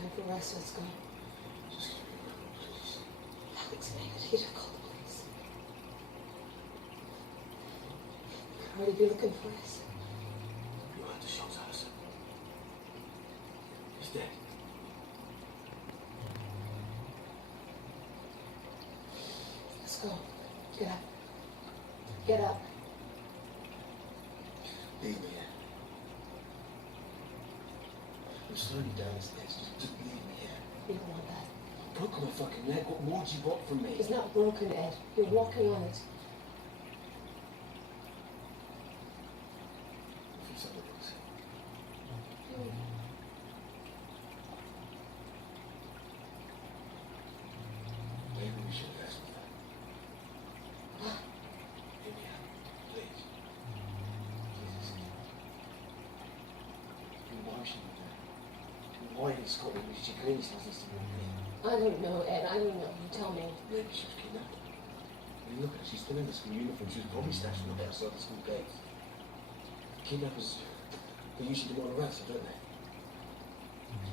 time for rest. Let's go. Just give me a minute, please. Alex, make it. He'd have called the police. Could already be looking for us. You heard the shots, Alison. He's dead. Let's go. Get up. Get up. Leave me here. I'm slowly down the stairs. Just leave me here. You don't want that. I broke my fucking leg. What more do you want from me? It's not broken, Ed. You're walking on it. Fix other things. Maybe we should have asked me that. India, please. Jesus. Why should we do that? Why in Scotland did she clearly tells us to move here? I don't know, Ed. I don't know. You tell me. Maybe she was kidnapped. I mean, look at her. She's still in the school uniform. She was probably stashed from the outside the school gates. Kidnappers, they usually do all the ransom, don't they?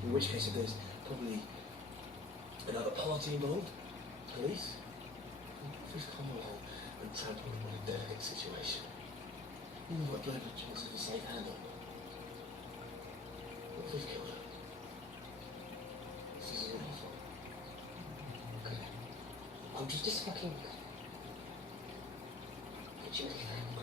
In which case, if there's probably another party involved, police, please come along and trample on a delicate situation. You might blow the chance of a safe hand on. What if we've killed her? This is awful. Okay. I'm just Just fucking. Could you leave her?